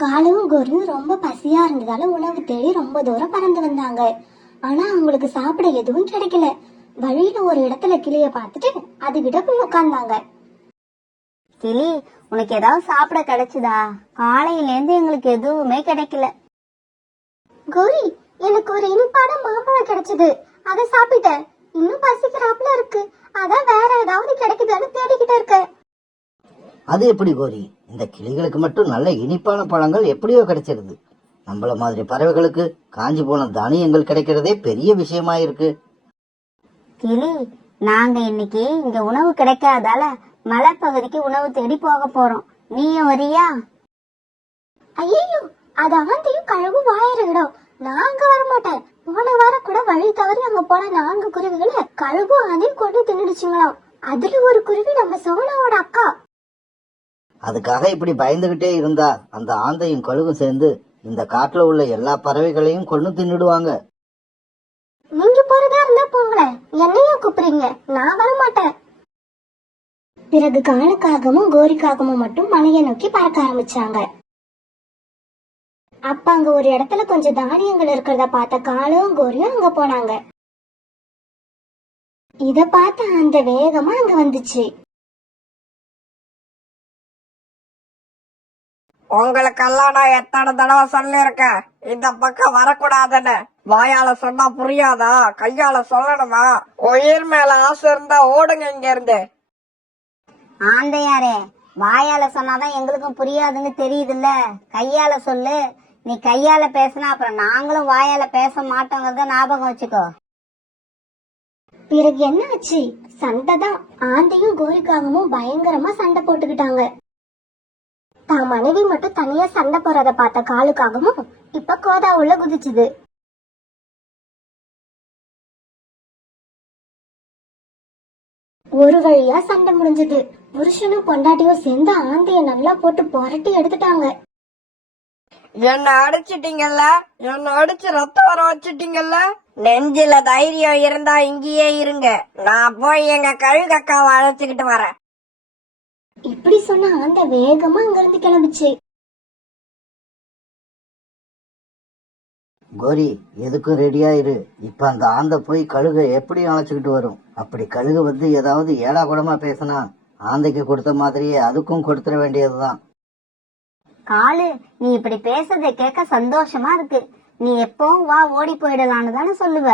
காலுவும் கோரியும் ரொம்ப பசியா இருந்ததால உணவு தேடி ரொம்ப தூரம் பறந்து வந்தாங்க. ஆனா அவங்களுக்கு சாப்பிட எதுவும் கிடைக்கல. வழியில ஒரு இடத்துல கிளிய பார்த்துட்டு அதுகிட்ட போய் உட்கார்ந்தாங்க. கிளி, உனக்கு ஏதாவது சாப்பிட கிடைச்சுதா? காலையில இருந்து எங்களுக்கு எதுவுமே கிடைக்கல. கோரி, எனக்கு ஒரு இனிப்பான மாம்பழம் கிடைச்சது, அதை சாப்பிட்டேன். இன்னும் பசிக்கிறாப்புல இருக்கு, அதான் வேற ஏதாவது கிடைக்குதான்னு தேடிக்கிட்டு இருக்க. அது எப்படி கோரி? இந்த கிளிகளுக்கு மட்டும் நல்ல இனிப்பான பழங்கள் எப்படியோ கிடைச்சிருது. நம்மள மாதிரி பறவைகளுக்கு காஞ்சி போன தானியங்கள் கிடைக்கிறதே பெரிய விஷயமா இருக்கு. கிளி, நாங்க இன்னைக்கு இங்க உணவு கிடைக்காதால மலைப்பகுதிக்கு உணவு தேடி போக போறோம். நீயும் வரியா? ஐயோ, அது ஆந்தையும் கழுகும் வாயிற இடம். நாங்க வரமாட்டேன். போன வாரம் கூட வழி தவறி அங்க போன 4 குருவிகளை கழுகும் ஆந்தையும் கொண்டு தின்னுடுச்சுங்களாம். அதுல ஒரு குருவி நம்ம சோனாவோட அக்கா. அதுக்காக இப்படி பயந்துகிட்டே இருந்தா அந்த ஆந்தையும் கழுகும் சேர்ந்து இந்த காட்டுல உள்ள எல்லா பறவைகளையும் கொண்டு தின்னுடுவாங்க. நீங்க போறதா இருந்தா போங்களேன், என்னையும் கூப்பிடுறீங்க, நான் வரமாட்டேன். பிறகு காலுக்காகவும் கோரிக்காகவும் மட்டும் மலையை நோக்கி பறக்க ஆரம்பிச்சாங்க. அப்ப அங்க ஒரு இடத்துல கொஞ்சம் தானியங்கள் இருக்கிறத பார்த்த காலும் கோரியும் அங்க போனாங்க. இத பார்த்த அந்த வேகமா அங்க வந்துச்சு. உங்களுக்கெல்லாம் நான் எத்தனை தடவை சொல்லிருக்கேன் இந்த பக்கம் வரக்கூடாதுன்னு. வாயால சொன்னா புரியாதா? கையால சொல்லணுமா? உயிர் மேல ஆசை இருந்தா ஓடுங்க இங்க இருந்து. ஆந்தையாரே, வாயால சொன்னாதான் எங்களுக்கும் புரியாதுன்னு தெரியுதுல்ல. கையால சொல்லு. நீ கையால பேசினா அப்புறம் நாங்களும் வாயால பேச மாட்டோங்கிறத ஞாபகம் வச்சுக்கோ. பிறகு என்ன ஆச்சு? சண்டை தான். ஆந்தையும் கோரிக்காகவும் பயங்கரமா சண்டை போட்டுக்கிட்டாங்க. தான் மனைவி மட்டும் தனியா சண்டை போறத பார்த்த காலுக்காகவும் இப்ப கோதா உள்ள குதிச்சுது. ஒரு வழியா சண்டை முடிஞ்சது. புருஷனும் பொண்டாட்டியும் சேர்ந்து ஆந்தைய நல்லா போட்டு புரட்டி எடுத்துட்டாங்க. என்ன அடிச்சிட்டீங்கல்ல, என்ன அடிச்சு ரத்தம் வர வச்சிட்டீங்கல்ல. நெஞ்சில தைரியம் இருந்தா இங்கேயே இருங்க, நான் போய் எங்க கழுகக்காவை அழைச்சுக்கிட்டு வரேன். இப்படி சொன்ன ஆந்தை வேகமா அங்கிருந்து கிளம்பிச்சு. கோரி, எதுக்கும் ரெடியா இரு. இப்ப அந்த ஆந்தை போய் கழுகை எப்படி அழைச்சுக்கிட்டு வரும். அப்படி கழுகு வந்து ஏதாவது ஏடா கூடமா பேசினா ஆந்தைக்கு கொடுத்த மாதிரியே அதுக்கும் கொடுத்துட வேண்டியதுதான். காலு, நீ இப்படி பேசுறதை கேட்க சந்தோஷமா இருக்கு. நீ எப்பவும் வா, ஓடி போயிடலான்னு தானே சொல்லுவ.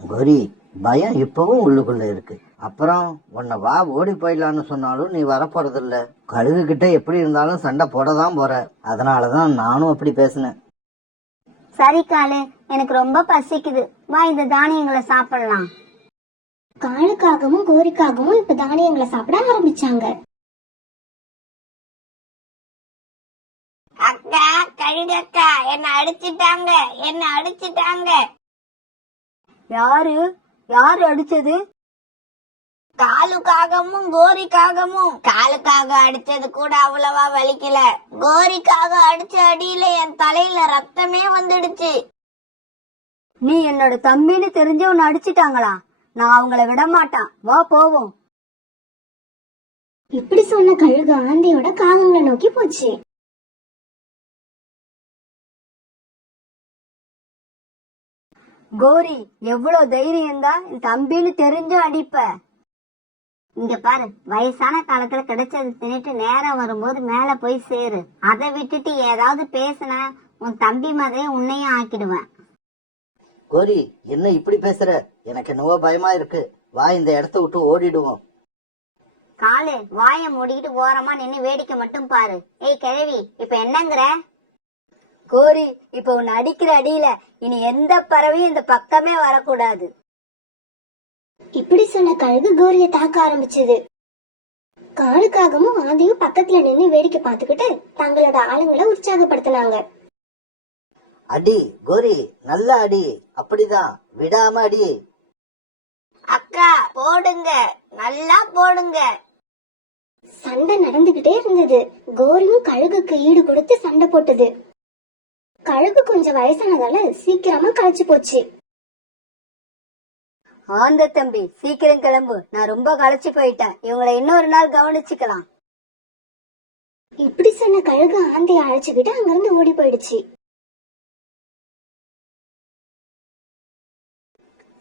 கோரி, பயம் இப்பவும் உள்ளுக்குள்ள இருக்கு. அப்புறம் உன்னை வா ஓடி போயிடலான்னு சொன்னாலும் நீ வரப்போறதில்ல. கழுகு கிட்ட எப்படி இருந்தாலும் சண்டை போடதான் போற. அதனாலதான் நானும் அப்படி பேசினேன். சரி காலு, எனக்கு ரொம்ப பசிக்குது. வா, இந்த தானியங்களை சாப்பிடலாம். காலுக்காகவும் கோரிக்காகவும் இப்ப தானியங்களை சாப்பிட ஆரம்பிச்சாங்க. அக்கா, கழுகக்கா, என்ன அடிச்சிட்டாங்க, என்ன அடிச்சிட்டாங்க. யாரு யாரு அடிச்சது? காலுக்காகவும் கோரிக்காகவும். காலுக்காக அடிச்சது கூட அவ்வளவா வலிக்கல. கோரிக்காக அடிச்ச அடியில என் தலையில ரத்தமே வந்துடுச்சு. நீ என்னோட தம்பின்னு தெரிஞ்சு உன்னை அடிச்சிட்டாங்களா? நான் அவங்கள விட மாட்டான். வா போவோம். இப்படி சொன்ன கழுகு ஆந்தையோட காகங்களை நோக்கி போச்சு. கோரி, எவ்வளவு தைரியம் தான் என் தம்பின்னு தெரிஞ்சும் அடிப்ப. இங்க பாரு, வயசான காலத்துல கிடைச்சது தின்னுட்டு நேரம் வரும்போது மேல போய் சேரு. அதை விட்டுட்டு ஏதாவது பேசுன உன் தம்பி மாதிரி உன்னையும் ஆக்கிடுவேன். கோரி, என்ன இப்படி பேசுற? எனக்கு என்னவோ பயமா இருக்கு. வா, இந்த இடத்த விட்டு ஓடிடுவோம். காலு, வாய மூடிக்கிட்டு ஓரமா நின்னு வேடிக்கை மட்டும் பாரு. ஏய் கிழவி, இப்ப என்னங்கிற? கோரி, இப்ப உன்னை அடிக்கிற அடியில இனி எந்த பறவையும் இந்த பக்கமே வரக்கூடாது. இப்படி சொன்ன கழுகு கோரிய தாக்க ஆரம்பிச்சது. காலுக்காகவும் ஆந்தையும் பக்கத்துல நின்னு வேடிக்கை பார்த்துக்கிட்டு தங்களோட ஆளுங்களை உற்சாகப்படுத்தினாங்க. அடி கோரி, நல்ல அடி. அப்படிதான், விடாம அடி. அக்கா, போடுங்க, நல்லா போடுங்க. சண்டை நடந்துகிட்டே இருந்தது. கோரியும் கழுகுக்கு ஈடு கொடுத்து சண்டை போட்டது. கழுகு கொஞ்சம் வயசானதால சீக்கிரமா களைச்சு போச்சு. ஆந்த தம்பி, சீக்கிரம் கிளம்பு. நான் ரொம்ப களைச்சு போயிட்டேன். இவங்களை இன்னொரு நாள் கவனிச்சுக்கலாம். இப்படி சொன்ன கழுகு ஆந்தைய அழைச்சுக்கிட்டு அங்கிருந்து ஓடி போயிடுச்சு.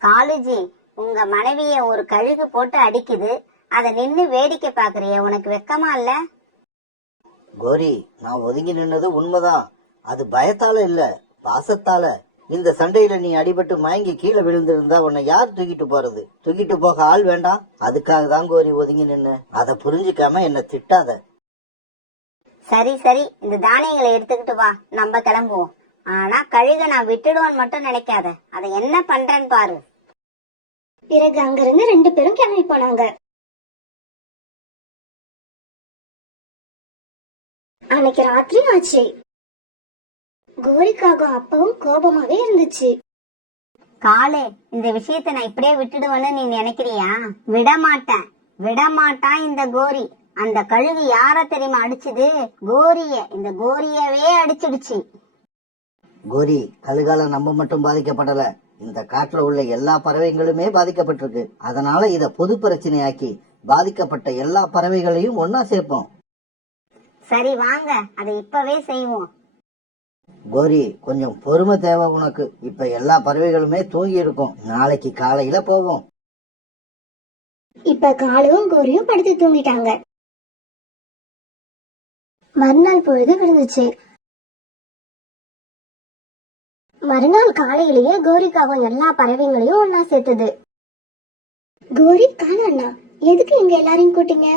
காலுஜி, உங்க மனைவிய ஒரு கழுகு போட்டு அடிக்குது, அத நின்னு வேடிக்கை பாக்குறிய, உனக்கு வெக்கமா இல்ல? கோரி, நான் ஒதுங்கி நின்னது உண்மைதான். அது பயத்தால இல்ல, பாசத்தால. இந்த சண்டையில நீ அடிபட்டு மயங்கி கீழே விழுந்திருந்தா உன்னை யார் தூக்கிட்டு போறது? தூக்கிட்டு போக ஆள் வேண்டாம். அதுக்காக தான் கோரி ஒதுங்கி நின்னு. அதை புரிஞ்சுக்காம என்ன திட்டாத. சரி சரி, இந்த தானியங்களை எடுத்துக்கிட்டு வா, நம்ம கிளம்புவோம். ஆனா கழுக நான் விட்டுடுவேன்னு மட்டும் நினைக்காத, அதை என்ன பண்றேன்னு பாரு. பிறகு அங்கிருந்து 2 பேரும் கிளம்பி போனாங்க. அன்னைக்கு ராத்திரி ஆச்சு. கோரிக்காகவும் அப்பவும் கோபமாவே இருந்துச்சு. காலே, இந்த விஷயத்தை நான் இப்படியே விட்டுடுவேன்னு நீ நினைக்கிறியா? விடமாட்டேன், விடமாட்டான் இந்த கோரி. அந்த கழுகு யார தெரியுமா அடிச்சுது? கோரிய, இந்த கோரியவே அடிச்சிடுச்சு. கோரி, கழுகால நம்ம மட்டும் பாதிக்கப்படல, இந்த காட்டுல உள்ள எல்லா பறவைகளுமே பாதிக்கப்பட்டிருக்கு. அதனால இத பொது பிரச்சனையாக்கி பாதிக்கப்பட்ட எல்லா பறவைகளையும் ஒன்னா சேர்ப்போம். சரி வாங்க, அதை இப்பவே செய்வோம். கோரி, கொஞ்சம் பொறுமை தேவை உனக்கு. இப்ப எல்லா பறவைகளுமே தூங்கி இருக்கும். நாளைக்கு காலையில போவோம். இப்ப காலுவும் கோரியும் படுத்து தூங்கிட்டாங்க. மறுநாள் பொழுது விழுந்துச்சு. மறுநாள் காலையிலேயே கோரிக்காகவும் எல்லா பறவைகளையும் ஒன்னா சேர்த்தது. கோரி, காலண்ணா, எதுக்கு இங்க எல்லாரையும் கூட்டிங்க?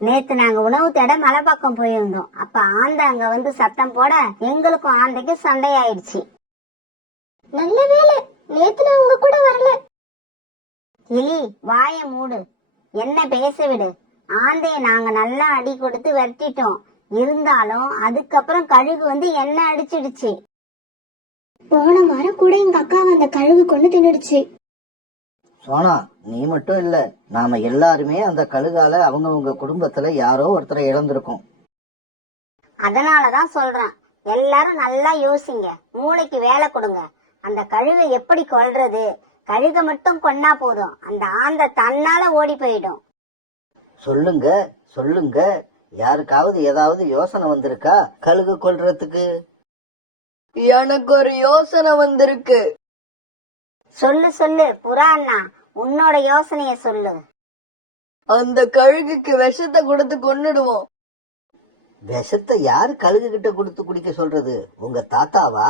நேத்து நாங்க உணவு தேட மலை பக்கம் போயிருந்தோம். அப்ப ஆந்தை அங்க வந்து சத்தம் போட எங்களுக்கும் ஆந்தைக்கும் சண்டை ஆயிடுச்சு. நல்ல வேலை, நேத்து நான் உங்க கூட வரல. கிளி, வாய மூடு, என்ன பேச விடு. ஆந்தைய நாங்க நல்லா அடி கொடுத்து விரட்டிட்டோம். இருந்தாலும் அதுக்கப்புறம் கழுகு வந்து என்ன அடிச்சிடுச்சு. போன வாரம் கூட எங்க அக்கா அந்த கழுகு கொண்டு தின்னுடுச்சு. சோனா, நீ மட்டும் இல்ல, நாம எல்லாருமே அந்த கழுகால அவங்கவுங்க குடும்பத்துல யாரோ ஒருத்தரை இழந்திருக்கோம். அதனாலதான் சொல்றேன், எல்லாரும் நல்லா யோசிங்க, மூளைக்கு வேலை கொடுங்க. அந்த கழுகை எப்படி கொல்றது? கழுக மட்டும் கொன்னா போதும், அந்த ஆந்தை தன்னால ஓடி போயிடும். சொல்லுங்க சொல்லுங்க, யாருக்காவது ஏதாவது யோசனை வந்திருக்கா கழுகு கொல்றதுக்கு? எனக்கு ஒரு யோசனை வந்திருக்கு. சொல்லு சொல்லு புறா அண்ணா, உன்னோட யோசனைய சொல்லு. அந்த கழுகுக்கு விஷத்தை கொடுத்து கொன்னுடுவோம். விஷத்தை யாரு கழுகு கிட்ட கொடுத்து குடிக்க சொல்றது? உங்க தாத்தாவா?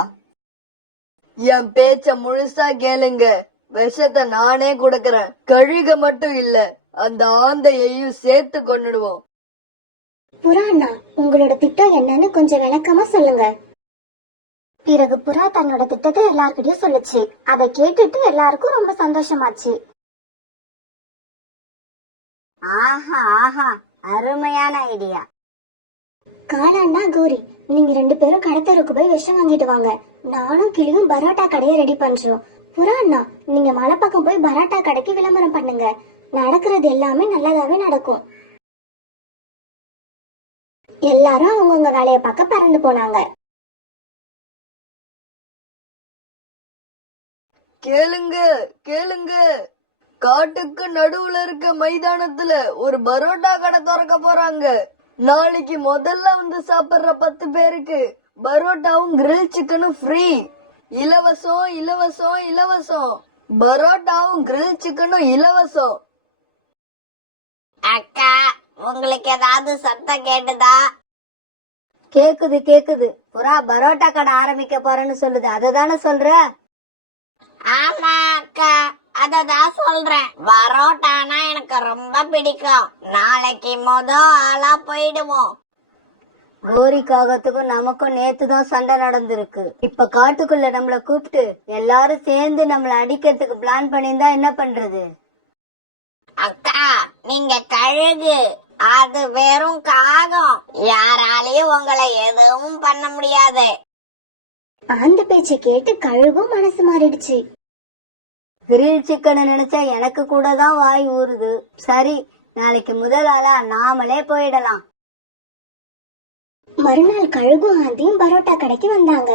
என் பேச்ச முழுசா கேளுங்க. விஷத்தை நானே கொடுக்கறேன். கழுக மட்டும் இல்ல, அந்த ஆந்தையையும் சேர்த்து கொன்னுடுவோம். புறாண்ணா, உங்களோட திட்டம் என்னன்னு கொஞ்சம் விளக்கமா சொல்லுங்க. பிறகு புறா தன்னோட திட்டத்தை எல்லார்கிட்டயும் சொல்லுச்சு. அதை கேட்டுட்டு எல்லாருக்கும் ரொம்ப சந்தோஷமாச்சு. ஆஹா ஆஹா, அருமையான ஐடியா. காளாண்ணா, கோரி, நீங்க 2 பேரும் கடத்தருக்கு போய் விஷம் வாங்கிட்டு வாங்க. நானும் கிளியும் பரோட்டா கடையை ரெடி பண்றோம். புறாண்ணா, நீங்க மலை பக்கம் போய் பரோட்டா கடைக்கு விளம்பரம் பண்ணுங்க. நடக்கிறது எல்லாமே நல்லதாவே நடக்கும். எல்லாரும் அவங்கவுங்க வேலையை பார்க்க பறந்து போனாங்க. கேளுங்க கேளுங்க, காட்டுக்கு நடுவுல இருக்க மைதானத்துல ஒரு பரோட்டா கடை திறக்க போறாங்க. நாளைக்கு முதல்ல வந்து சாப்பிடுற 10 பேருக்கு பரோட்டாவும் கிரில் சிக்கனும் ஃப்ரீ. இலவசம் இலவசம் இலவசம். பரோட்டாவும் கிரில் சிக்கனும் இலவசம். அக்கா, உங்களுக்கு ஏதாவது சத்தம் கேட்டுதா? கேக்குது கேக்குது. புறா பரோட்டா கடை ஆரம்பிக்க போறேன்னு சொல்லுது, அததானே சொல்ற? ஆமா அக்கா, அததான் சொல்றேன். பரோட்டானா எனக்கு ரொம்ப பிடிக்கும். நாளைக்கு ஆளா போயிடுவோம். கோரிக்காகத்துக்கும் நமக்கும் நேத்துதான் சண்டை நடந்திருக்கு. இப்ப காட்டுக்குள்ள நம்மள கூப்பிட்டு எல்லாரும் சேர்ந்து நம்மள அடிக்கிறதுக்கு பிளான் பண்ணியிருந்தா என்ன பண்றது? அக்கா, நீங்க கழுகு, அது வெறும் காகம். யாராலையும் உங்களை எதுவும் பண்ண முடியாது. அந்த பேச்சை கேட்டு கழுகும் மனசு மாறிடுச்சு. கிரில் சிக்கனை நினைச்சா எனக்கு கூட தான் வாய் ஊறுது. சரி, நாளைக்கு முதல் ஆளா நாமளே போயிடலாம். மறுநாள் கழுகும் ஆந்தியும் பரோட்டா கடைக்கு வந்தாங்க.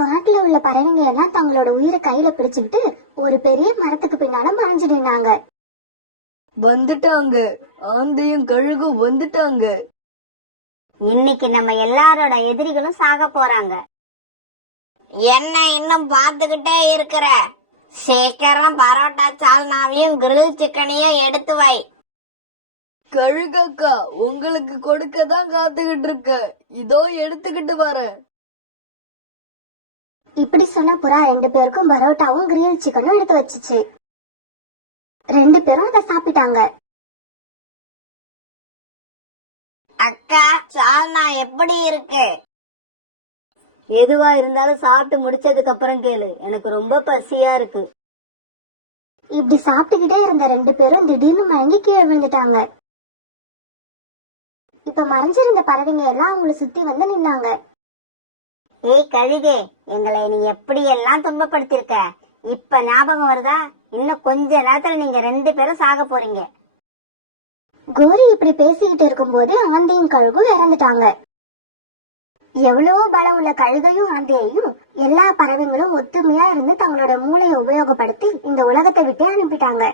காட்டுல உள்ள பறவைங்க எல்லாம் தங்களோட உயிரை கையில பிடிச்சுக்கிட்டு ஒரு பெரிய மரத்துக்கு பின்னால மறைஞ்சு நின்னாங்க. வந்துட்டாங்க, ஆந்தையும் கழுகும் வந்துட்டாங்க. இன்னைக்கு நம்ம எல்லாரோட எதிரிகளும் சாக போறாங்க. என்ன இன்னும் பாத்துக்கிட்டே இருக்கிற? சீக்கிரம் பரோட்டா சால்னாவையும் கிரில் சிக்கனையும் எடுத்து வை. கழுகக்கா, உங்களுக்கு கொடுக்க தான் காத்துக்கிட்டு இருக்க. இதோ எடுத்துக்கிட்டு வரேன். இப்படி சொன்ன புறா 2 பேருக்கும் பரோட்டாவும் கிரில் சிக்கனும் எடுத்து வச்சுச்சு. 2 பேரும் அதை சாப்பிட்டாங்க. அக்கா, சால்னா எப்படி இருக்கு? எதுவா இருந்தாலும் சாப்பிட்டு முடிச்சதுக்கு அப்புறம் கேளு, எனக்கு ரொம்ப பசியா இருக்கு. இப்படி சாப்பிட்டுக்கிட்டே இருந்த 2 பேரும் திடீர்னு மயங்கி கீழே விழுந்துட்டாங்க. இப்ப மறைஞ்சிருந்த பறவைங்க எல்லாம் அவங்கள சுத்தி வந்து நின்னாங்க. ஏய் கழுகே, எங்களை நீ எப்படி எல்லாம் துன்பப்படுத்திருக்க, இப்ப ஞாபகம் வருதா? இன்னும் கொஞ்ச நேரத்துல நீங்க 2 பேரும் சாக போறீங்க. கோரி இப்படி பேசிக்கிட்டு இருக்கும்போது ஆந்தையும் கழுகும் இறந்துட்டாங்க. எவ்வளவோ பலம் உள்ள கழுகையும் ஆந்தையையும் எல்லா பறவைங்களும் ஒத்துமையா இருந்து தங்களோட மூளையை உபயோகப்படுத்தி இந்த உலகத்தை விட்டு அனுப்பிட்டாங்க.